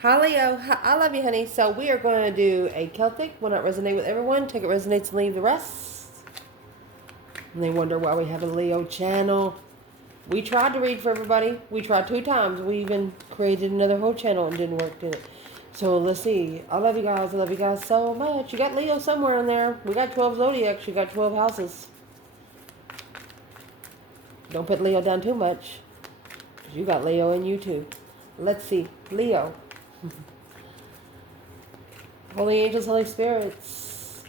Hi Leo, I love you, honey. So we are going to do a Celtic. Will not resonate with everyone. Take it resonates and leave the rest. And they wonder why we have a Leo channel. We tried to read for everybody. We tried 2 times. We even created another whole channel and didn't work, did it? So let's see. I love you guys. I love you guys so much. You got Leo somewhere in there. We got 12 zodiacs. You got 12 houses. Don't put Leo down too much. Because you got Leo in you too. Let's see. Leo. Holy angels, holy spirits.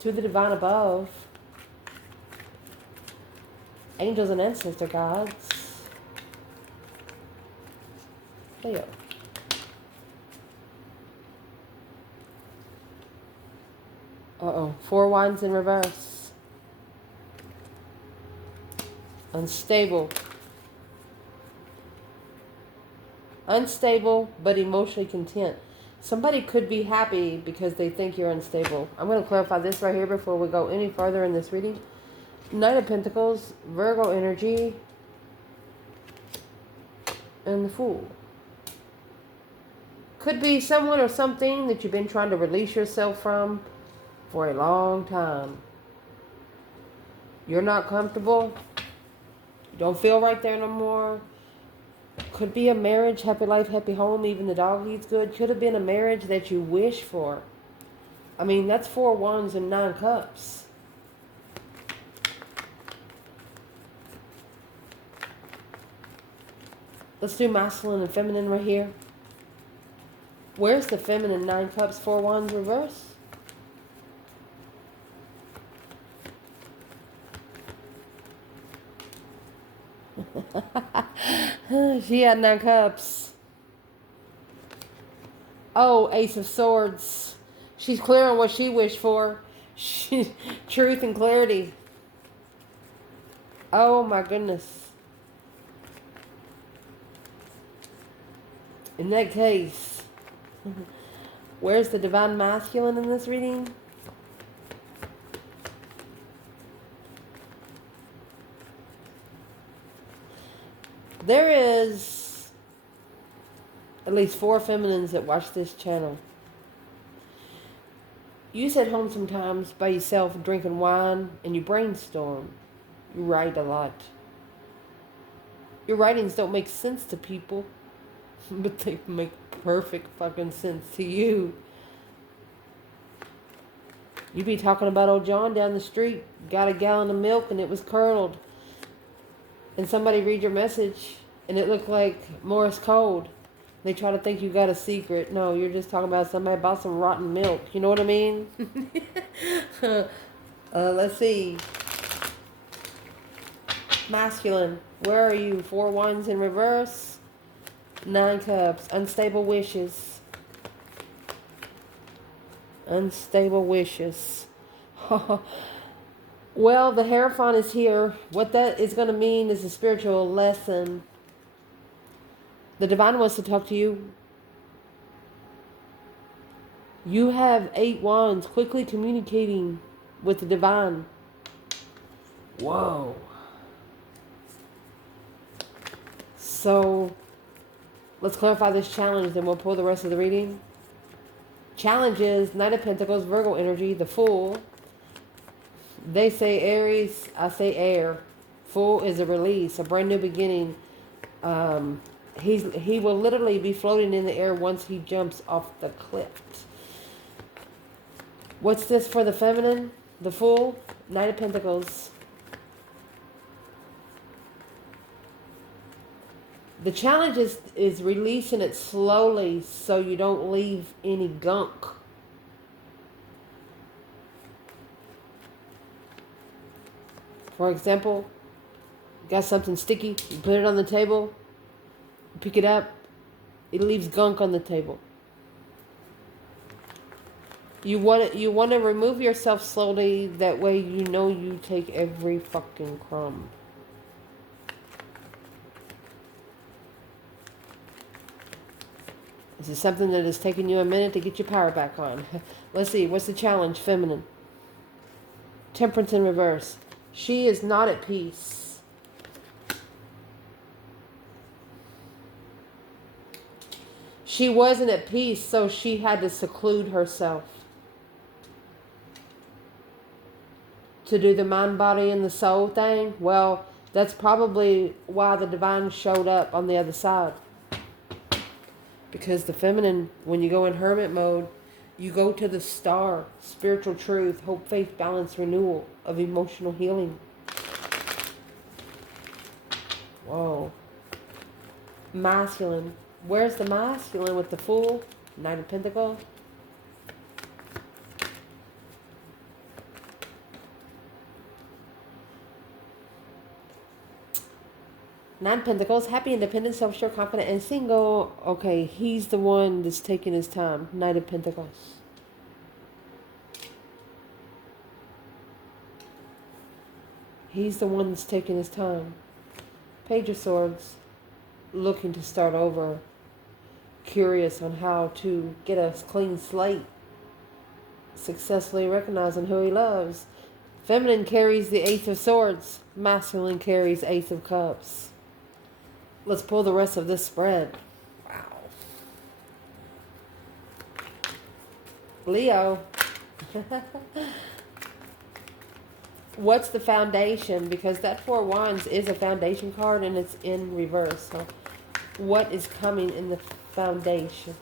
To the divine above. Angels and ancestor gods. Leo. Uh-oh. 4 wands in reverse. Unstable. Unstable, but emotionally content. Somebody could be happy because they think you're unstable. I'm going to clarify this right here before we go any further in this reading. Knight of Pentacles, Virgo energy, and the Fool. Could be someone or something that you've been trying to release yourself from for a long time. You're not comfortable. You don't feel right there no more. Could be a marriage, happy life, happy home, even the dog eats good. Could have been a marriage that you wish for. I mean, that's 4 wands and 9 cups. Let's do masculine and feminine right here. Where's the feminine? 9 cups, 4 wands reverse. She had 9 cups. Oh, Ace of Swords. She's clear on what she wished for. Truth and clarity. Oh my goodness. In that case, where's the divine masculine in this reading? There is at least 4 feminines that watch this channel. You sit home sometimes by yourself drinking wine and you brainstorm. You write a lot. Your writings don't make sense to people, but they make perfect fucking sense to you. You be talking about old John down the street, got a gallon of milk and it was curdled. And somebody read your message and it looked like Morris Code. They try to think you got a secret. No, you're just talking about somebody bought some rotten milk. You know what I mean? Let's see. Masculine. Where are you? 4 wands in reverse. 9 cups. Unstable wishes. Unstable wishes. Well, the Hierophant is here. What that is going to mean is a spiritual lesson. The divine wants to talk to you. You have 8 wands, quickly communicating with the divine. Whoa. So, let's clarify this challenge, then we'll pull the rest of the reading. Challenge is Knight of Pentacles, Virgo energy, the Fool. They say Aries, I say air. Fool is a release, a brand new beginning. He will literally be floating in the air once he jumps off the cliff. What's this for the feminine? The Fool, Knight of Pentacles. The challenge is releasing it slowly so you don't leave any gunk. For example, you got something sticky, you put it on the table, you pick it up, it leaves gunk on the table. You want to remove yourself slowly, that way you know you take every fucking crumb. This is something that is taking you a minute to get your power back on. Let's see, what's the challenge? Feminine. Temperance in reverse. She is not at peace. She wasn't at peace, so she had to seclude herself to do the mind, body, and the soul thing. Well, that's probably why the divine showed up on the other side. Because the feminine, when you go in hermit mode, you go to the star, spiritual truth, hope, faith, balance, renewal of emotional healing. Whoa. Masculine. Where's the masculine with the Fool? Knight of Pentacles. Nine of Pentacles, happy, independent, self-sure, confident, and single. Okay, he's the one that's taking his time. Knight of Pentacles. He's the one that's taking his time. Page of Swords, looking to start over. Curious on how to get a clean slate. Successfully recognizing who he loves. Feminine carries the Ace of Swords. Masculine carries Ace of Cups. Let's pull the rest of this spread. Wow. Leo. What's the foundation? Because that Four of Wands is a foundation card and it's in reverse. So what is coming in the foundation?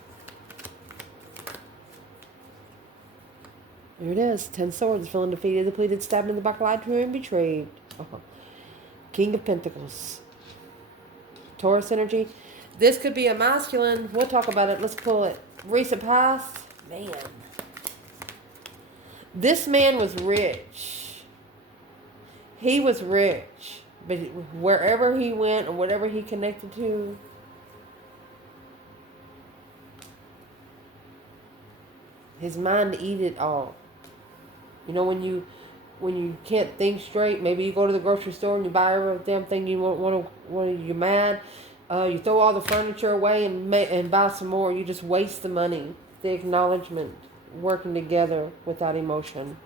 Here it is. 10 Swords. Feeling defeated, depleted, stabbed in the back, lied to, and betrayed. King of Pentacles. Taurus energy. This could be a masculine. We'll talk about it. Let's pull it. Recent past. Man. This man was rich. He was rich. But wherever he went or whatever he connected to, his mind eat it all. You know, when you can't think straight, maybe you go to the grocery store and you buy every damn thing you want to, you're mad. You throw all the furniture away and buy some more. You just waste the money. The acknowledgement, working together without emotion.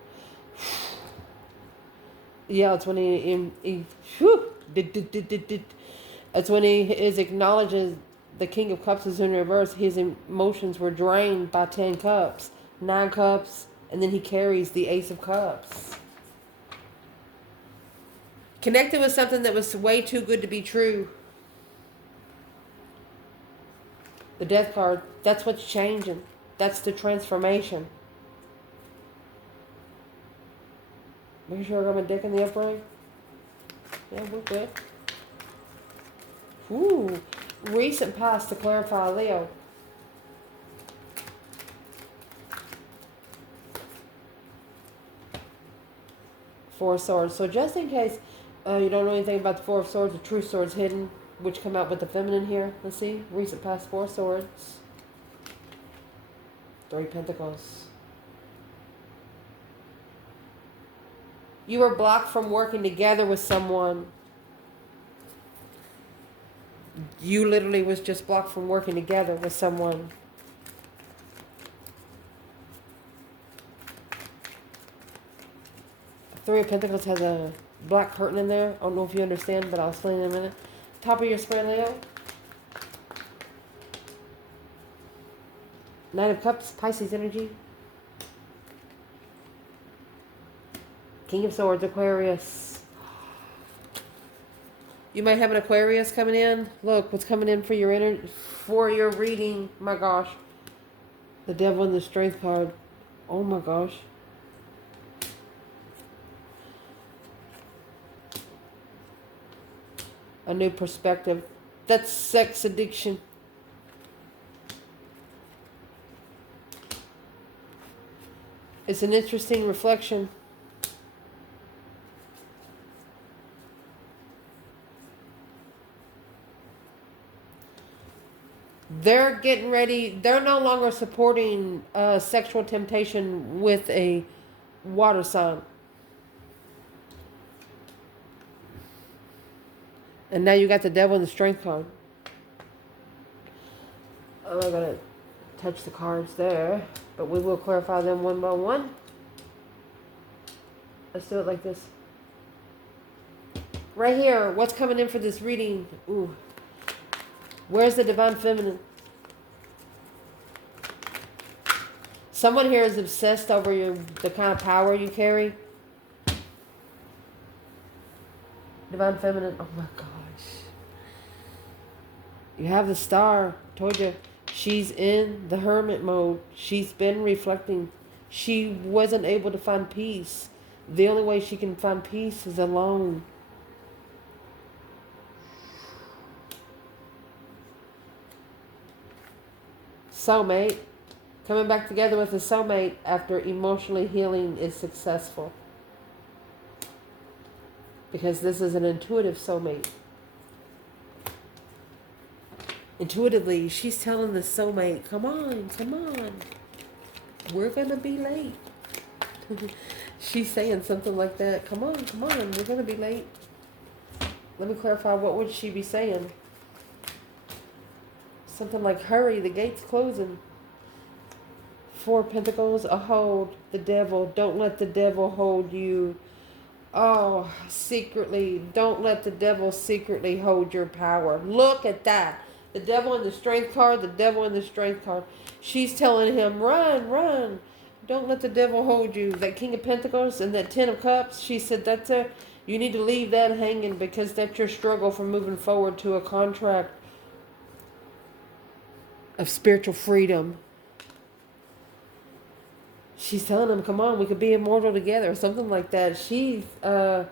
Yeah, it's when it's when he is acknowledges the King of Cups is in reverse. His emotions were drained by 10 cups, 9 cups, and then he carries the Ace of Cups. Connected with something that was way too good to be true. The Death card, that's what's changing. That's the transformation. Make sure I got my dick in the upright. Yeah, we're good. Ooh. Recent past to clarify, Leo. Four of Swords. So just in case you don't know anything about the Four of Swords, the True Swords hidden, which come out with the feminine here. Let's see. Recent past, Four of Swords. Three of Pentacles. You were blocked from working together with someone. You literally was just blocked from working together with someone. Three of Pentacles has a black curtain in there. I don't know if you understand, but I'll explain in a minute. Top of your spread, Leo. Knight of Cups, Pisces energy. King of Swords, Aquarius. You might have an Aquarius coming in. Look, what's coming in for your reading. My gosh. The Devil and the Strength card. Oh my gosh. A new perspective. That's sex addiction. It's an interesting reflection. They're getting ready. They're no longer supporting sexual temptation with a water sign. And now you got the Devil and the Strength card. I'm not going to touch the cards there, but we will clarify them one by one. Let's do it like this. Right here, what's coming in for this reading? Ooh. Where's the Divine Feminine? Someone here is obsessed over the kind of power you carry. Divine Feminine. Oh my gosh. You have the Star. Told you. She's in the hermit mode. She's been reflecting. She wasn't able to find peace. The only way she can find peace is alone. Soulmate. Coming back together with a soulmate after emotionally healing is successful. Because this is an intuitive soulmate. Intuitively, she's telling the soulmate, come on, come on. We're going to be late. She's saying something like that. Come on, we're going to be late. Let me clarify, what would she be saying? Something like, hurry, the gate's closing. 4 Pentacles, a hold, the devil. Don't let the devil hold you. Oh, secretly. Don't let the devil secretly hold your power. Look at that. The devil in the strength card, the devil in the strength card. She's telling him, run, run. Don't let the devil hold you. That King of Pentacles and that 10 of Cups, she said, that's it. You need to leave that hanging because that's your struggle for moving forward to a contract of spiritual freedom. She's telling him, come on, we could be immortal together, or something like that. She's, my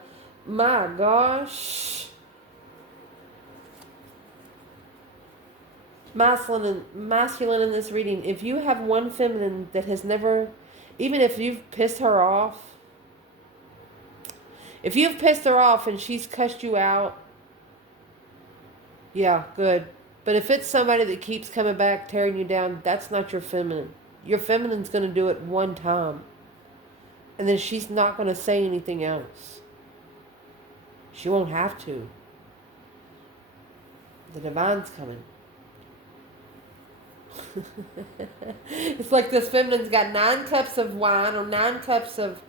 gosh. Masculine in this reading. If you have one feminine that has never, even if you've pissed her off, if you've pissed her off and she's cussed you out, yeah, good. But if it's somebody that keeps coming back, tearing you down, that's not your feminine. Your feminine's going to do it one time. And then she's not going to say anything else. She won't have to. The divine's coming. It's like this feminine's got 9 cups of wine or 9 cups of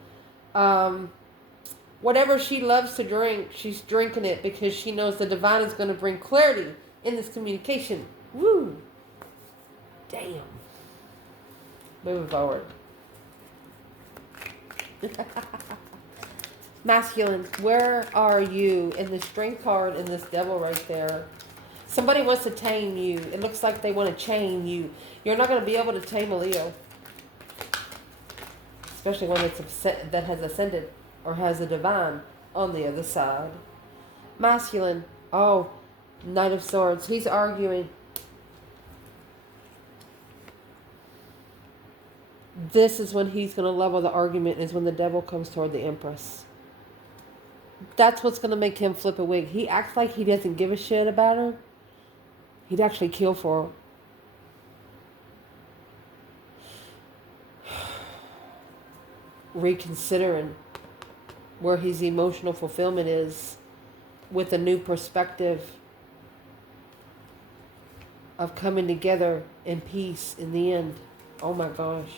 whatever she loves to drink. She's drinking it because she knows the divine is going to bring clarity in this communication. Woo! Damn. Moving forward. Masculine, where are you in the strength card and this devil right there? Somebody wants to tame you. It looks like they want to chain you. You're not going to be able to tame a Leo. Especially one that has ascended or has a divine on the other side. Masculine, oh, Knight of Swords. He's arguing. This is when he's going to level the argument, is when the devil comes toward the Empress. That's what's going to make him flip a wig. He acts like he doesn't give a shit about her. He'd actually kill for her. Reconsidering where his emotional fulfillment is with a new perspective of coming together in peace in the end. Oh my gosh.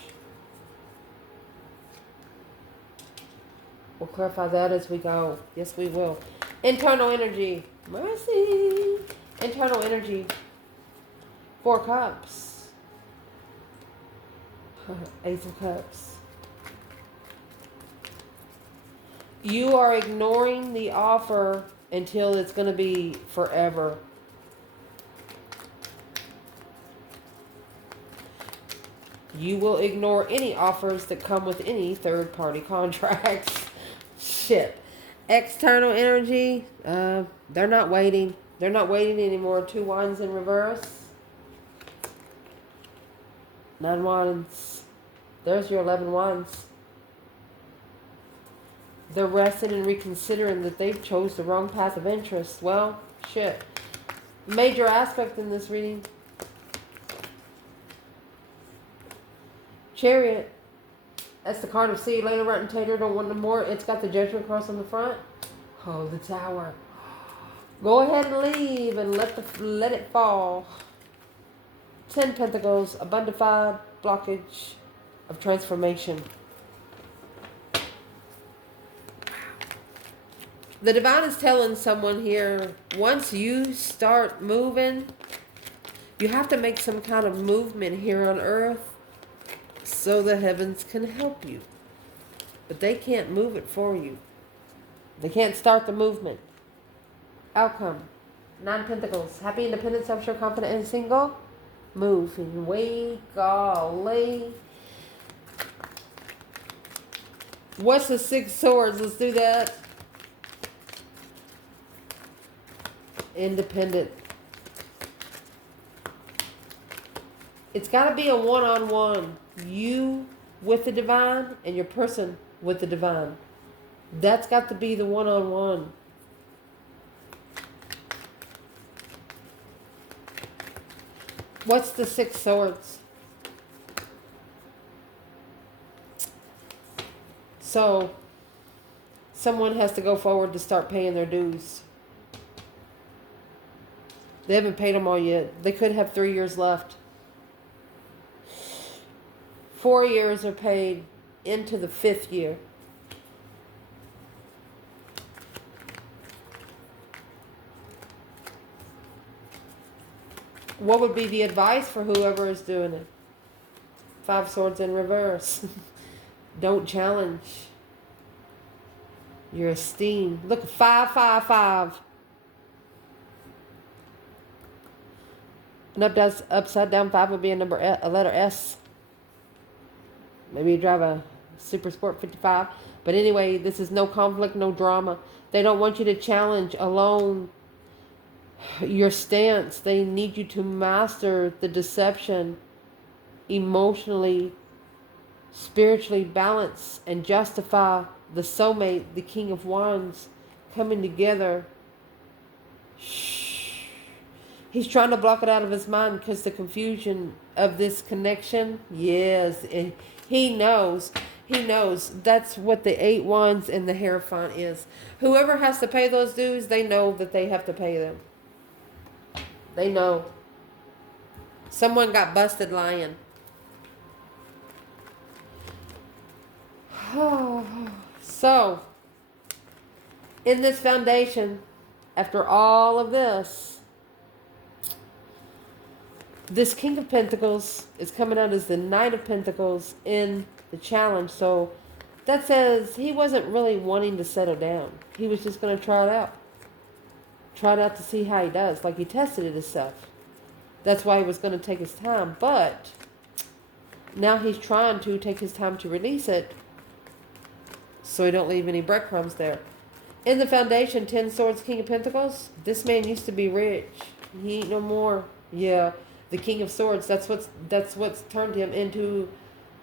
We'll clarify that as we go. Yes, we will. Internal energy. Mercy. Internal energy. 4 Cups. Ace of Cups. You are ignoring the offer until it's going to be forever. You will ignore any offers that come with any third-party contracts. Shit. External energy, they're not waiting. They're not waiting anymore. 2 Wands in reverse. 9 Wands. There's your 11 Wands. They're resting and reconsidering that they've chose the wrong path of interest. Well, shit. Major aspect in this reading. Chariot. That's the card of see you later, rotten tater. Don't want no more. It's got the Judgment cross on the front. Oh, the Tower. Go ahead and leave and let it fall. 10 Pentacles, abundified blockage of transformation. The divine is telling someone here, once you start moving, you have to make some kind of movement here on earth so the heavens can help you. But they can't move it for you. They can't start the movement. Outcome. 9 Pentacles. Happy, independent, self-sure, confident, and single. Moving way, golly. What's the 6 Swords? Let's do that. Independent. It's got to be a one-on-one. You with the divine and your person with the divine. That's got to be the one-on-one. What's the 6 Swords? So, someone has to go forward to start paying their dues. They haven't paid them all yet. They could have 3 years left. 4 years are paid into the 5th year. What would be the advice for whoever is doing it? 5 Swords in reverse. Don't challenge your esteem. Look, 5, 5, 5. An upside down 5 would be a letter S. Maybe you drive a Super Sport 55. But anyway, this is no conflict, no drama. They don't want you to challenge alone your stance. They need you to master the deception, emotionally, spiritually balance and justify the soulmate, the King of Wands, coming together. Shh. He's trying to block it out of his mind because the confusion of this connection. Yes, he knows. He knows. That's what the 8 Wands and the Hierophant is. Whoever has to pay those dues, they know that they have to pay them. They know. Someone got busted lying. So, in this foundation, after all of this, this King of Pentacles is coming out as the Knight of Pentacles in the challenge. So, that says he wasn't really wanting to settle down. He was just going to try it out. Try it out to see how he does. Like he tested it himself. That's why he was going to take his time. But now he's trying to take his time to release it, so he don't leave any breadcrumbs there. In the foundation, 10 Swords, King of Pentacles. This man used to be rich. He ain't no more. Yeah, the King of Swords. That's what's turned him into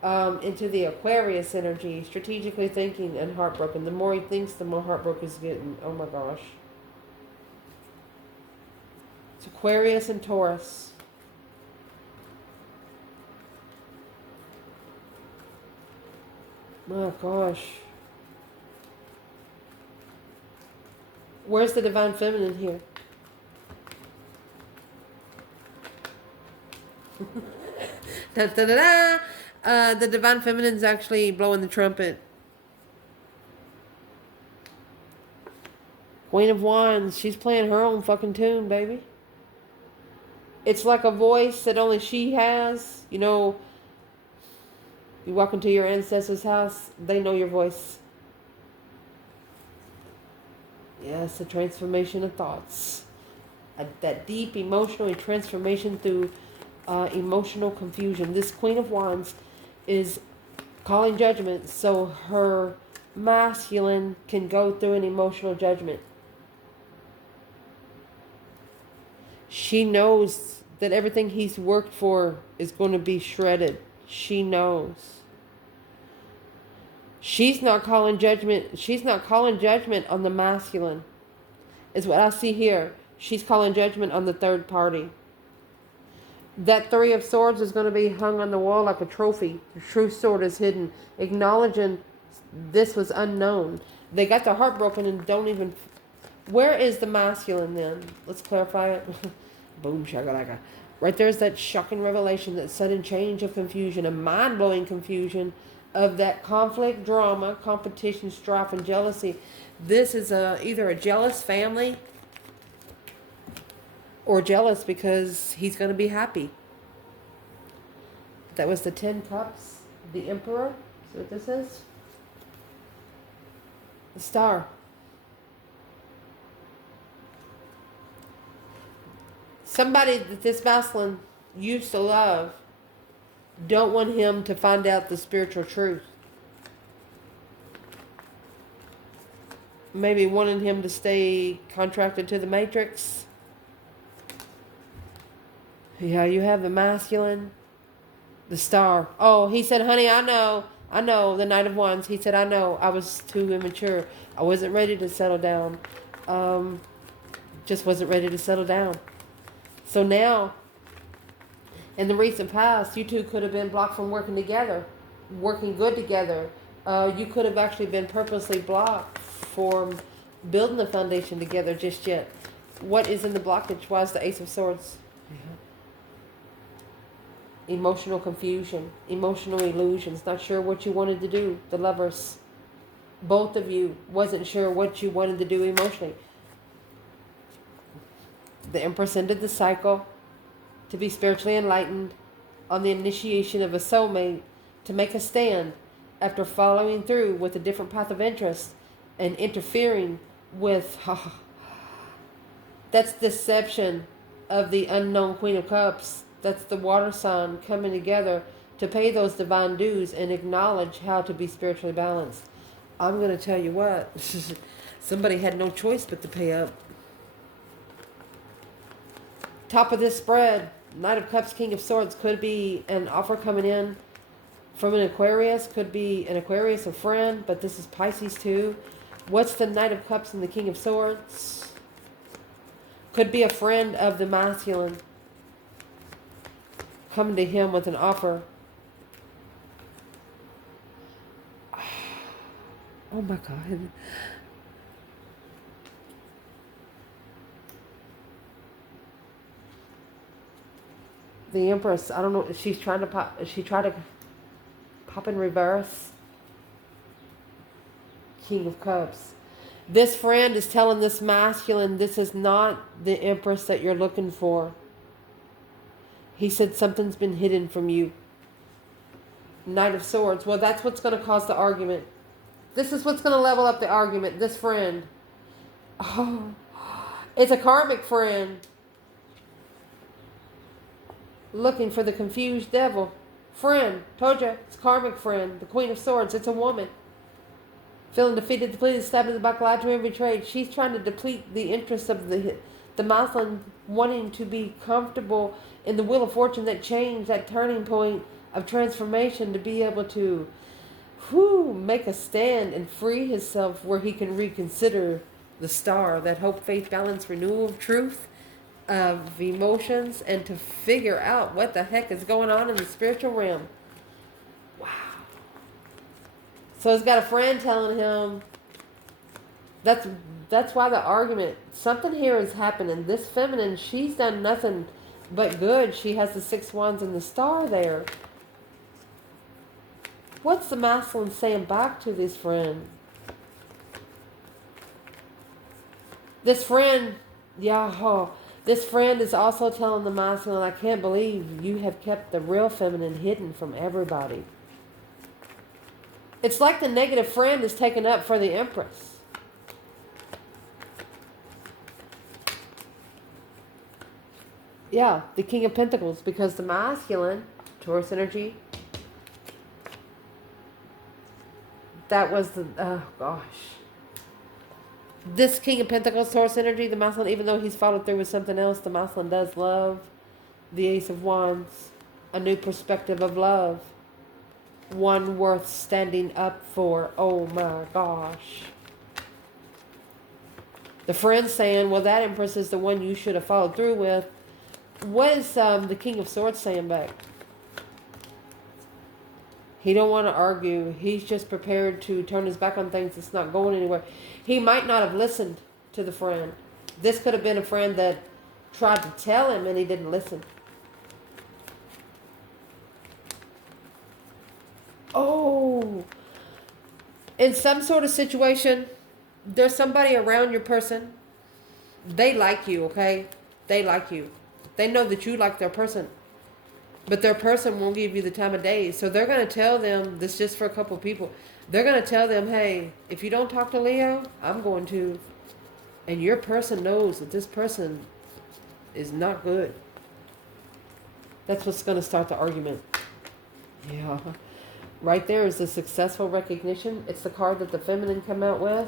the Aquarius energy. Strategically thinking and heartbroken. The more he thinks, the more heartbroken he's getting. Oh my gosh. It's Aquarius and Taurus. My gosh. Where's the Divine Feminine here? Da, da, da, da. The Divine Feminine's actually blowing the trumpet. Queen of Wands. She's playing her own fucking tune, baby. It's like a voice that only she has. You know, you walk into your ancestor's house, they know your voice. Yes, a transformation of thoughts. That deep emotional transformation through emotional confusion. This Queen of Wands is calling judgment so her masculine can go through an emotional judgment. She knows that everything he's worked for is going to be shredded. She knows. She's not calling judgment. She's not calling judgment on the masculine. Is what I see here. She's calling judgment on the third party. That 3 of Swords is going to be hung on the wall like a trophy. The true sword is hidden. Acknowledging this was unknown. They got their heart broken and don't even... Where is the masculine then? Let's clarify it. Boom, shakalaka. Right there's that shocking revelation, that sudden change of confusion, a mind-blowing confusion of that conflict, drama, competition, strife, and jealousy. This is either a jealous family or jealous because he's going to be happy. That was the 10 Cups. The Emperor. See what this is? The Star. Somebody that this masculine used to love don't want him to find out the spiritual truth. Maybe wanting him to stay contracted to the matrix. Yeah, you have the masculine, the Star. Oh, he said, honey, I know, the Knight of Wands. He said, I know, I was too immature. I wasn't ready to settle down. Just wasn't ready to settle down. So now, in the recent past, you two could have been blocked from working together, working good together. You could have actually been purposely blocked from building the foundation together just yet. What is in the blockage? Why is the Ace of Swords? Emotional confusion, emotional illusions, not sure what you wanted to do. The Lovers, both of you wasn't sure what you wanted to do emotionally. The Empress ended the cycle to be spiritually enlightened on the initiation of a soulmate, to make a stand after following through with a different path of interest and interfering with that's deception of the unknown Queen of Cups. That's the water sign coming together to pay those divine dues and acknowledge how to be spiritually balanced. I'm going to tell you what, somebody had no choice but to pay up. Top of this spread, Knight of Cups, King of Swords, could be an offer coming in from an Aquarius, could be an Aquarius, a friend, but this is Pisces too. What's the Knight of Cups and the King of Swords? Could be a friend of the masculine coming to him with an offer. Oh my God. The Empress, I don't know, she's trying to pop, she tried to pop in reverse. King of Cups. This friend is telling this masculine, this is not the Empress that you're looking for. He said something's been hidden from you. Knight of Swords. Well, that's what's going to cause the argument. This is what's going to level up the argument. This friend. Oh, it's a karmic friend. Looking for the confused devil. Friend. Told you. It's a karmic friend. The Queen of Swords. It's a woman. Feeling defeated, depleted, stabbed in the back, lied to and betrayed. She's trying to deplete the interest of the masculine, wanting to be comfortable in the wheel of fortune, that change, that turning point of transformation, to be able to make a stand and free himself where he can reconsider the Star, that hope, faith, balance, renewal of truth, of emotions, and to figure out what the heck is going on in the spiritual realm. Wow. So he's got a friend telling him, that's why the argument, something here is happening. This feminine, she's done nothing but good. She has the 6 wands and the Star there. What's the masculine saying back to this friend? This friend, this friend is also telling the masculine, I can't believe you have kept the real feminine hidden from everybody. It's like the negative friend is taken up for the Empress. Yeah, the King of Pentacles, because the masculine, Taurus energy, that was the, oh gosh. This King of Pentacles, Taurus energy, the masculine, even though he's followed through with something else, the masculine does love. The Ace of Wands, a new perspective of love. One worth standing up for. Oh my gosh. The friend saying, well, that Empress is the one you should have followed through with. What is the King of Swords saying back? He don't want to argue. He's just prepared to turn his back on things that's not going anywhere. He might not have listened to the friend. This could have been a friend that tried to tell him and he didn't listen. Oh, in some sort of situation, there's somebody around your person. They like you, okay? They like you. They know that you like their person. But their person won't give you the time of day. So they're going to tell them, this just for a couple people, they're going to tell them, hey, if you don't talk to Leo, I'm going to. And your person knows that this person is not good. That's what's going to start the argument. Yeah. Right there is the successful recognition. It's the card that the feminine come out with.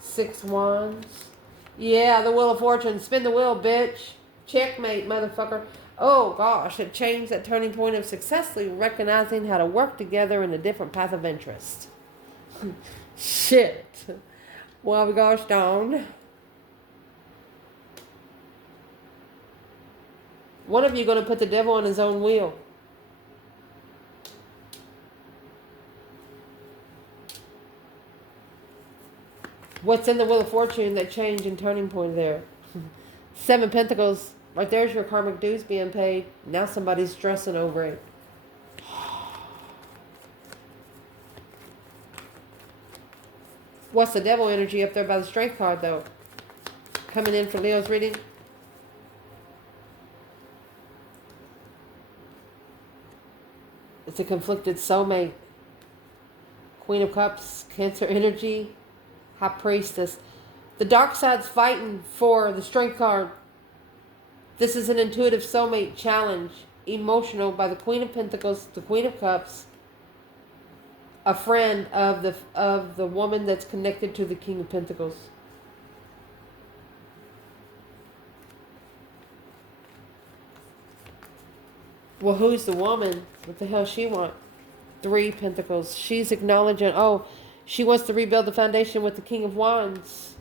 6 Wands. Yeah, the Wheel of Fortune. Spin the wheel, bitch. Checkmate, motherfucker. Oh, gosh. It changed that turning point of successfully recognizing how to work together in a different path of interest. Shit. Well, we gosh darn. One of you going to put the devil on his own wheel. What's in the Wheel of Fortune that change and turning point there? 7 Pentacles. Right there's your karmic dues being paid. Now somebody's stressing over it. What's the devil energy up there by the strength card though? Coming in for Leo's reading. It's a conflicted soulmate. Queen of Cups, Cancer energy. High Priestess. The dark side's fighting for the strength card. This is an intuitive soulmate challenge. Emotional by the Queen of Pentacles, the Queen of Cups. A friend of the woman that's connected to the King of Pentacles. Well, who's the woman? What the hell she want? 3 Pentacles. She's acknowledging, oh, she wants to rebuild the foundation with the King of Wands.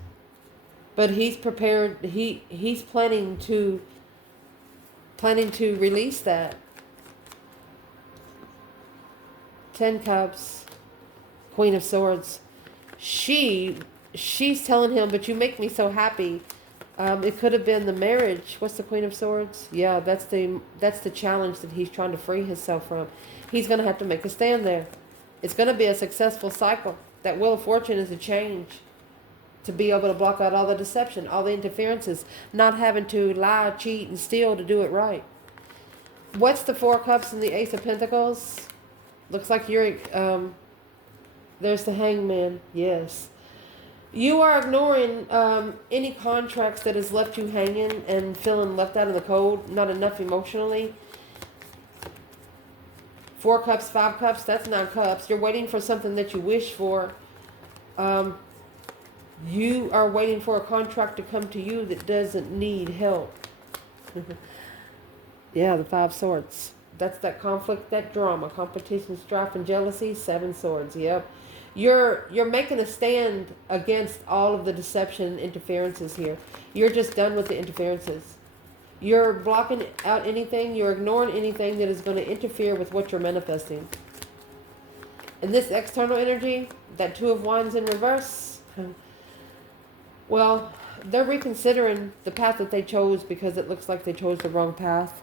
But he's prepared, he's planning to release that. 10 Cups. Queen of Swords. She's telling him, but you make me so happy. It could have been the marriage. What's the Queen of Swords? Yeah, that's the challenge that he's trying to free himself from. He's going to have to make a stand there. It's going to be a successful cycle. That Wheel of Fortune is a change. To be able to block out all the deception, all the interferences, not having to lie, cheat, and steal to do it right. What's the 4 Cups and the Ace of Pentacles? Looks like you're, there's the Hangman, yes. You are ignoring any contracts that has left you hanging and feeling left out in the cold, not enough emotionally. 4 Cups, 5 Cups, that's 9 Cups. You're waiting for something that you wish for. You are waiting for a contract to come to you that doesn't need help. Yeah, the 5 Swords. That's that conflict, that drama, competition, strife, and jealousy. 7 Swords, yep. You're making a stand against all of the deception and interferences here. You're just done with the interferences. You're blocking out anything, you're ignoring anything that is going to interfere with what you're manifesting. And this external energy, that 2 of Wands in reverse, well, they're reconsidering the path that they chose because it looks like they chose the wrong path.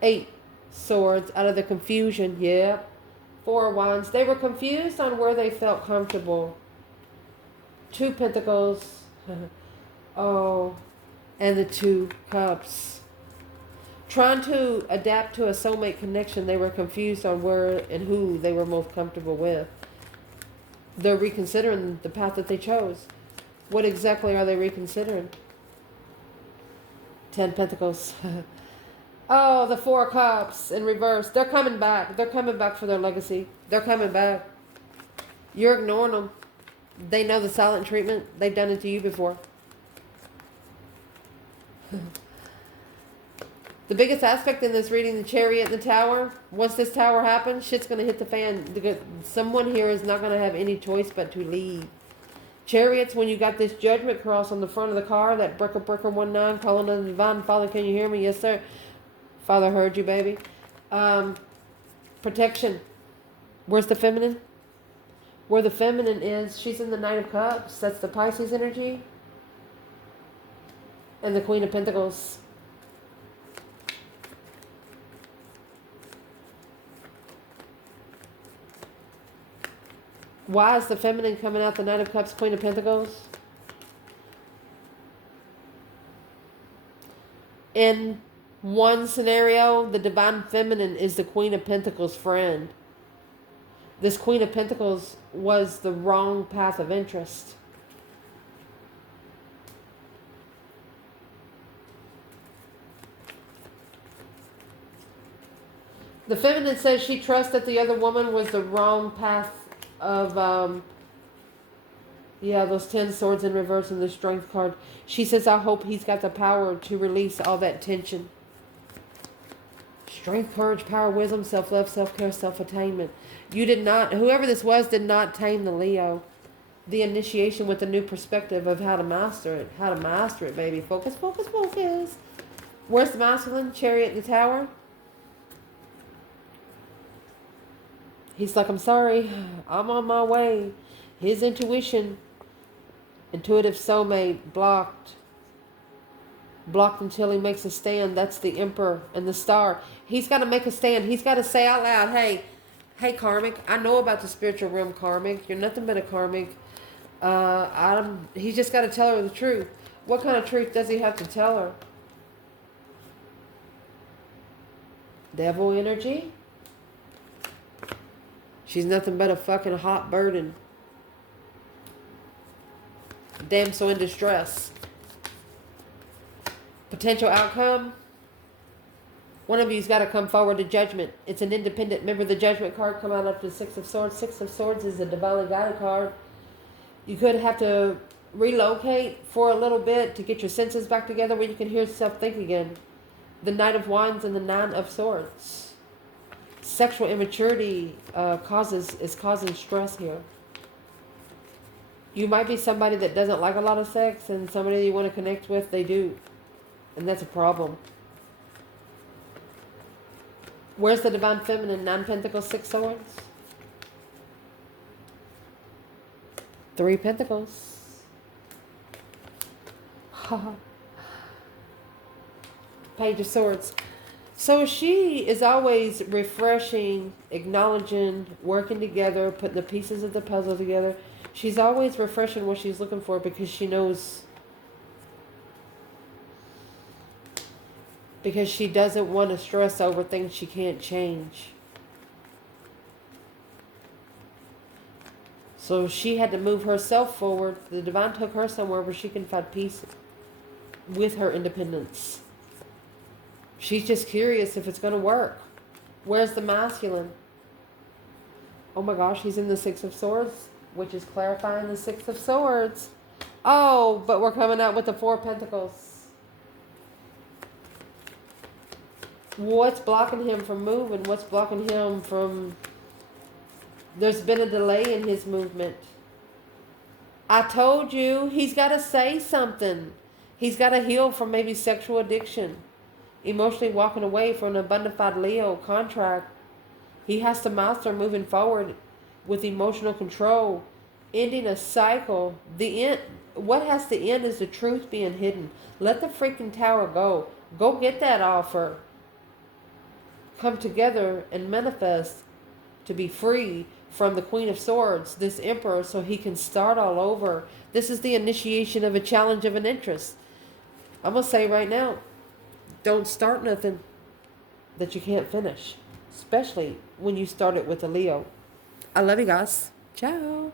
8 Swords out of the confusion, yeah. 4 Wands. They were confused on where they felt comfortable. 2 Pentacles. Oh, and the 2 Cups. Trying to adapt to a soulmate connection, they were confused on where and who they were most comfortable with. They're reconsidering the path that they chose. What exactly are they reconsidering? 10 Pentacles. Oh, the 4 Cups in reverse. They're coming back. They're coming back for their legacy. They're coming back. You're ignoring them. They know the silent treatment. They've done it to you before. The biggest aspect in this reading, the Chariot and the Tower. Once this tower happens, shit's going to hit the fan. Someone here is not going to have any choice but to leave. Chariots, when you got this judgment cross on the front of the car, that breaker 19, calling on the divine Father, can you hear me? Yes, sir. Father heard you, baby. Protection. Where's the feminine? Where the feminine is, she's in the Knight of Cups. That's the Pisces energy. And the Queen of Pentacles. Why is the feminine coming out the Knight of Cups, Queen of Pentacles? In One scenario, the divine feminine is the Queen of Pentacles' friend. This Queen of Pentacles was the wrong path of interest. The feminine says she trusts that the other woman was the wrong path of, yeah, those 10 swords in reverse and the strength card. She says, I hope he's got the power to release all that tension. Strength, courage, power, wisdom, self-love, self-care, self-attainment. You did not, whoever this was, did not tame the Leo. The initiation with a new perspective of how to master it. How to master it, baby. Focus, focus, focus. Where's the masculine? Chariot in the tower. He's like, I'm sorry. I'm on my way. His intuition, intuitive soulmate, blocked. Blocked until he makes a stand. That's the Emperor and the Star. He's got to make a stand. He's got to say out loud, hey, karmic, I know about the spiritual realm, karmic. You're nothing but a karmic. He's just got to tell her the truth. What kind of truth does he have to tell her? Devil energy. She's nothing but a fucking hot burden. Damsel in distress. Potential outcome. One of you's got to come forward to judgment. It's an independent. Remember the judgment card come out after the Six of Swords. Six of Swords is a divinely guided card. You could have to relocate for a little bit to get your senses back together where you can hear yourself think again. The Knight of Wands and the Nine of Swords. Sexual immaturity is causing stress here. You might be somebody that doesn't like a lot of sex, and somebody you want to connect with, they do. And that's a problem. Where's the divine feminine? 9 Pentacles, 6 Swords. 3 Pentacles. Page of Swords. So she is always refreshing, acknowledging, working together, putting the pieces of the puzzle together. She's always refreshing what she's looking for because she knows, because she doesn't want to stress over things she can't change. So she had to move herself forward. The divine took her somewhere where she can find peace with her independence. She's just curious if it's going to work. Where's the masculine? Oh my gosh, he's in the Six of Swords, which is clarifying the Six of Swords. Oh, but we're coming out with the 4 Pentacles. What's blocking him from moving? What's blocking him from... There's been a delay in his movement. I told you, he's got to say something. He's got to heal from maybe sexual addiction. Emotionally walking away from an abundified Leo contract. He has to master moving forward with emotional control. Ending a cycle. The end. What has to end is the truth being hidden. Let the freaking tower go. Go get that offer. Come together and manifest to be free from the Queen of Swords, this Emperor, so he can start all over. This is the initiation of a challenge of an interest. I'm going to say right now, don't start nothing that you can't finish, especially when you start it with a Leo. I love you guys. Ciao.